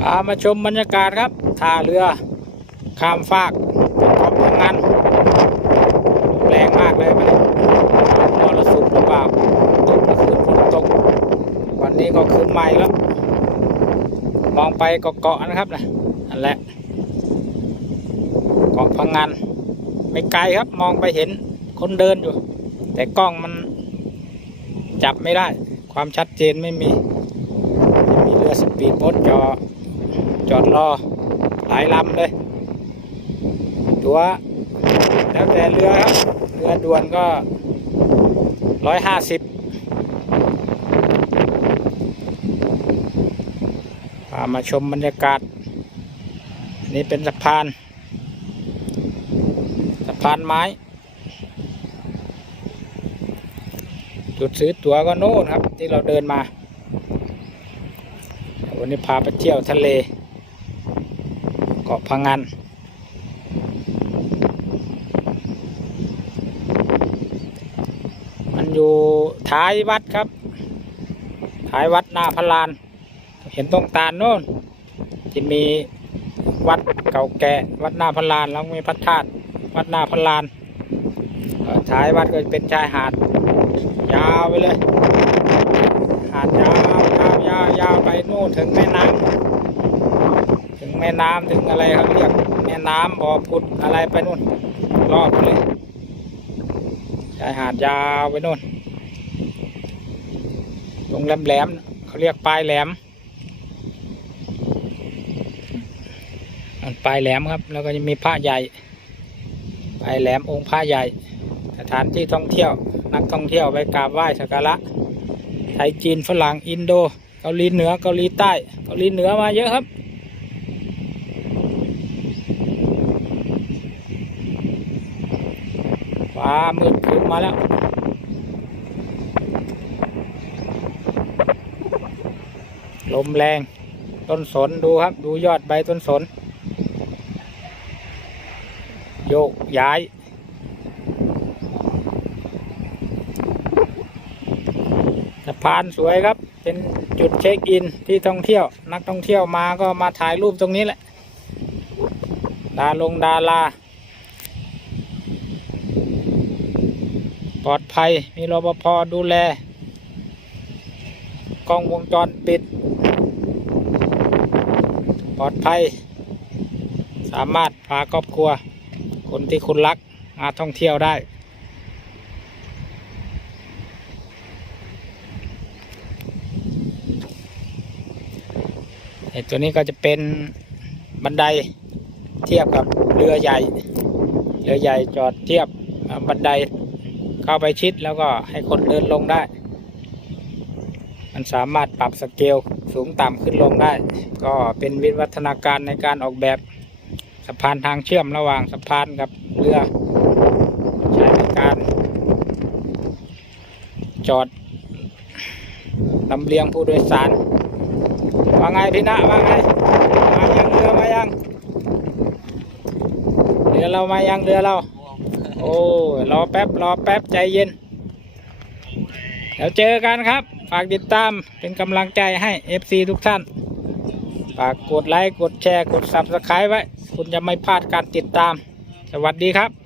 พามาชมบรรยากาศครับท่าเรือข้ามฟากเกาะพังงานแรงมากเลยมันมรสุมหรือเปล่าตกคือฝนตก วันนี้ก็คืนใหม่แล้ว มองไปเกาะๆนะครับนะนั่นแหละเกาะพังงานไม่ไกลครับมองไปเห็นคนเดินอยู่ แต่กล้องมันจับไม่ได้ ความชัดเจนไม่มี ปีโบ๊ทจอจอดรอหลายลำเลย ตัวแล้วแต่เรือครับ เรือด่วนก็ร้อยห้าสิบพามาชมบรรยากาศ นี่เป็นสะพาน สะพานไม้ จุดซื้อตั๋วก็โน่นครับ ที่เราเดินมา วันนี้พาไปเที่ยวทะเลเกาะพังงานมันอยู่ท้ายวัดครับ ท้ายวัดหน้าพลาน เห็นตรงตาลโน่นที่มีวัดเก่าแก่วัดหน้าพลานแล้วมีพระธาตุวัดหน้าพลานท้ายวัดก็เป็นชายหาด ยาวไปเลย หาดยาวยาวยาวยาวไป นู่นถึงแม่น้ำถึงแม่น้ำถึงอะไรเขาเรียกแม่น้ำบ่อผุดอะไรไปนู่น รอบเลยชายหาดยาวไปนู่น ตรงแหลมๆน่ะเขาเรียกปลายแหลมปลายแหลมครับ แล้วก็จะมีพระใหญ่ปลายแหลมองค์พระใหญ่ สถานที่ท่องเที่ยว นักท่องเที่ยวไปกราบไหว้สักการะไทยจีนฝรั่งอินโด เกาหลีเหนือเกาหลีใต้เกาหลีเหนือมาเยอะครับ ฟ้ามืดครึ้มมาแล้วลมแรงต้นสนดูครับ ดูยอดใบต้นสน โยกย้าย สะ พานสวยครับ เป็นจุดเช็คอินที่ท่องเที่ยว นักท่องเที่ยวมาก็มาถ่ายรูปตรงนี้แหละ ดาลงดาราปลอดภัยมีรปภดูแล กล้องวงจรปิด ปลอดภัย สามารถพาครอบครัว คนที่คุณรักมาท่องเที่ยวได้ ไอ้ตัวนี้ก็จะเป็นบันไดเทียบกับเรือใหญ่ เรือใหญ่จอดเทียบบันไดเข้าไปชิดแล้วก็ให้คนเดินลงได้ มันสามารถปรับสเกลสูงต่ำขึ้นลงได้ ก็เป็นวิวัฒนาการในการออกแบบสะพานทางเชื่อมระหว่างสะพานกับเรือ ใช้ในการจอดลำเลียงผู้โดยสาร ว่าไงพี่นะว่าไงมายังเรือมายังเรือเรามายังเรือเรา โอ้รอแป๊บรอแป๊บใจเย็นเดี๋ยวเจอกันครับ ฝากติดตามเป็นกำลังใจให้ FC ทุกท่าน ฝากกดไลค์กดแชร์กด Subscribe ไว้ คุณจะไม่พลาดการติดตาม สวัสดีครับ